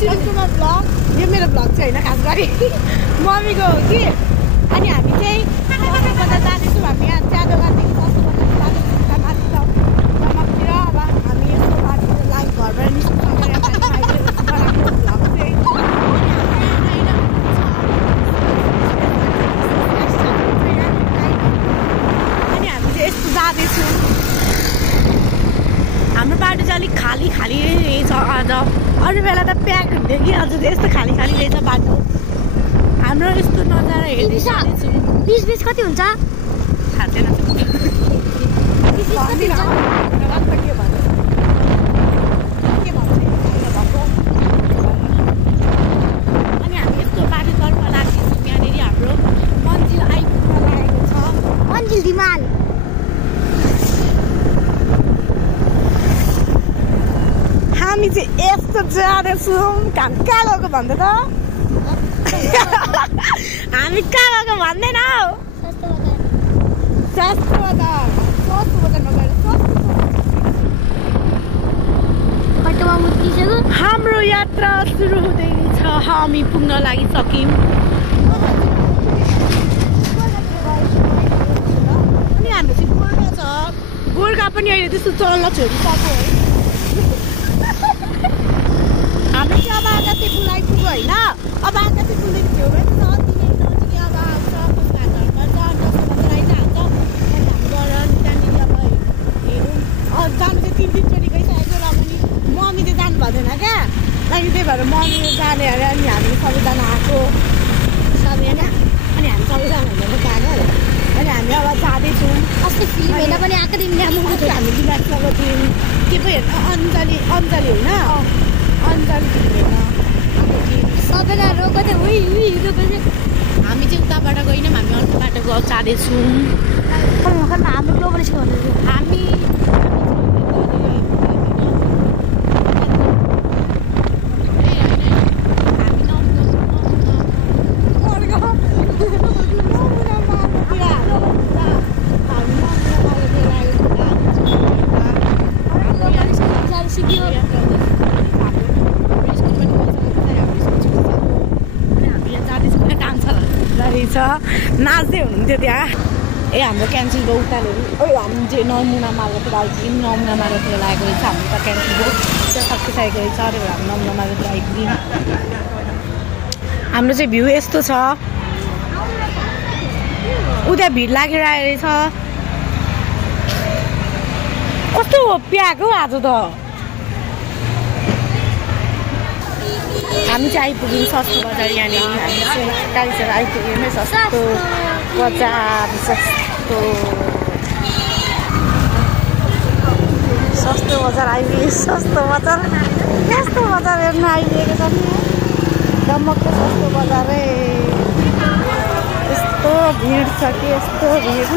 सुरुमा भ्लग यो मेरो भ्लग चाहिँ होइन खास गरी मम्मीको हो कि अनि हामी चाहिँ बजार जाँदैछौँ हामी यहाँ चिया दोकानदेखि सस्तो बजार जाँदैछौँ माथि टमकतिर अब हामी यस्तो बाटो लाइभ घरबाट निस्किन्छ अनि हामी चाहिँ यस्तो जाँदैछौँ हाम्रो बाटो चाहिँ अलिक खाली खाली रहेछ आज अरू बेला त प्याक हुन्थ्यो कि आज यस्तो खाली खाली रहेछ बाटो हाम्रो यस्तो नजारा हेर्दै जाँदैछौँ 20 कति हुन्छ थाहा छैन अनि हामी यस्तो बाटोतर्फ लाग्दैछौँ यहाँनिर हाम्रो मन्जिल आइपुग्न लागेको छ मन्जिल दिमाल हामी चाहिँ यस्तो जाँदैछौँ घाम कहाँ गएको भन्दै त हामी कहाँ गएको भन्दैन हौ सस्तो बजार नगएर हाम्रो यात्रा सुरु हुँदैछ हामी पुग्न लागिसक्यौँ अनि हाम्रो चाहिँ गोर्खा छ गोर्खा पनि अहिले त्यस्तो चल्न छोडिसक्यो है हाम्रो चाहिँ अब आकाशे पुल आइपुग्यो होइन अब आकाशे पुलदेखि थियो भने त दिनै नजिकै अब आउँछ कसको घरमा छ जस्तो मात्र आइहाल्छ अनि हामी गएर त्यहाँनिर अब हेरौँ जानु चाहिँ 3 दिनचोटि गइसकेको र पनि मम्मी चाहिँ जानु भएन क्या अनि त्यही भएर मम्मी जाने अरे अनि हामी सबैजना आएको सबैजना अनि हामी सबैजना हेरेर गएको अनि हामी अब जाँदैछौँ अस्ति फिल्म हेर्न पनि आएको दिन हामी दिमागको दिन के पो हेर्न अञ्जली होइन अञ्जली फिल्म हेर्न सबैजना रोको थियो उही रोको थियो हामी चाहिँ उताबाट गएनौँ हामी अर्को बाटो जाँदैछौँ हामी ग्लोबलिस्टको भन्दैछु हामी नाच्दै हुनुहुन्थ्यो त्यहाँ ए हाम्रो क्यान्सिल भयो उतालेहरू हामी चाहिँ नमुना मार्गतिर आइपुग्यौँ नमुना मार्गतिर लागेको रहेछ हाम्रो त क्यान्सिल भयो त्यो सकिसकेको रहेछ त्यही भएर हामी नमुना मार्गतिर आइपुग्यौँ हाम्रो चाहिँ भ्यू यस्तो छ उता भिड लागिरहेको रहेछ कस्तो प्याएको आज त हामी चाहिँ आइपुग्यौँ सस्तो बजार यहाँनिर हामी चाहिँ गाडीसँग आइपुग्यौँ है सस्तो बजार सस्तो बजार आइपुग्यो सस्तो बजार हेर्न आइदिएको छ नि दमकको सस्तो बजार यस्तो भिड छ कि यस्तो भिड